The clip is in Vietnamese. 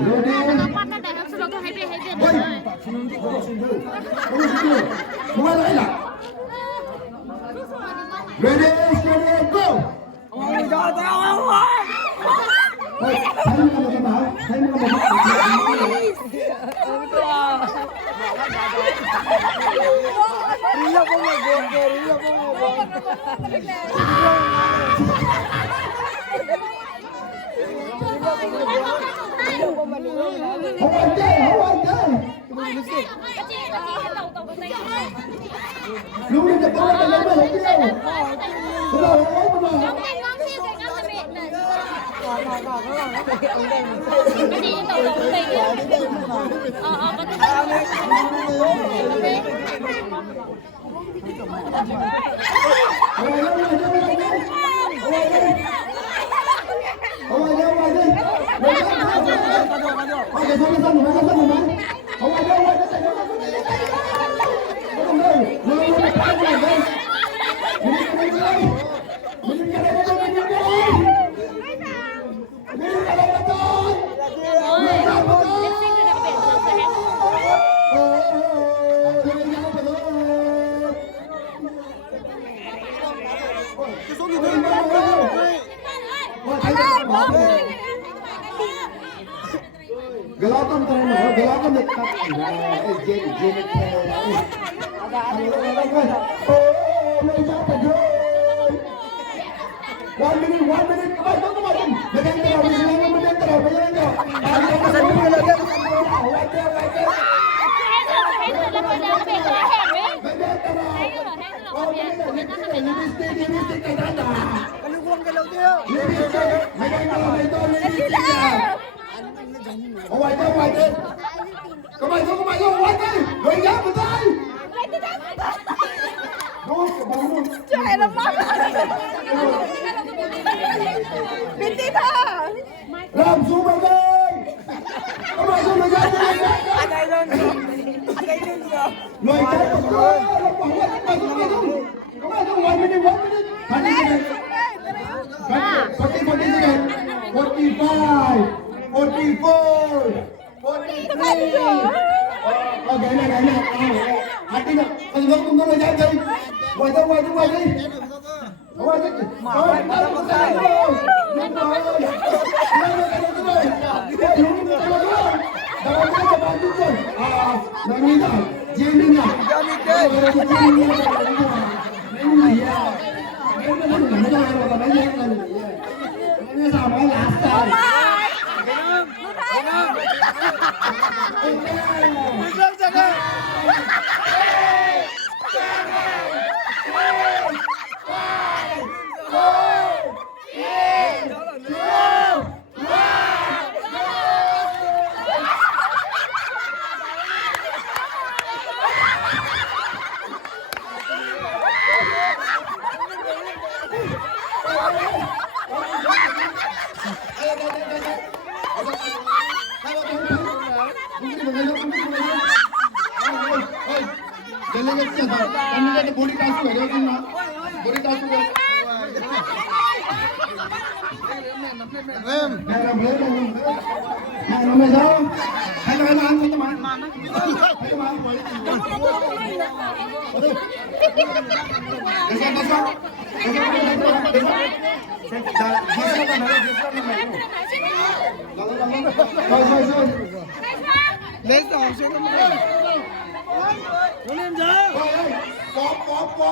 나만 내가 슬로도 해배 네. Ready, steady, go. Lúc đi tập bóng là lấy tiêu. Rồi ốm mà. Gelapkan terang, gelapkan dekat. One minute, come on. Ngoài đi. Có mày vô, ngoài đi. Rồi giáp vào tay. Trời là mắt. Bình tĩnh thôi. Làm xuống mày đây. Có mày vô, mày giáp vào tay. Anh đây lên rồi. Người chết rồi. Có mày vô, ngoài mình đi. Hãy đi đi. 45. 44. 43. Okay na. Hati na. Tunggu lagi đi. Quay đi. Quay đi. Body task करो ना body task करो मैं जाओ हेलो मान को तो मान Let's go. Pop.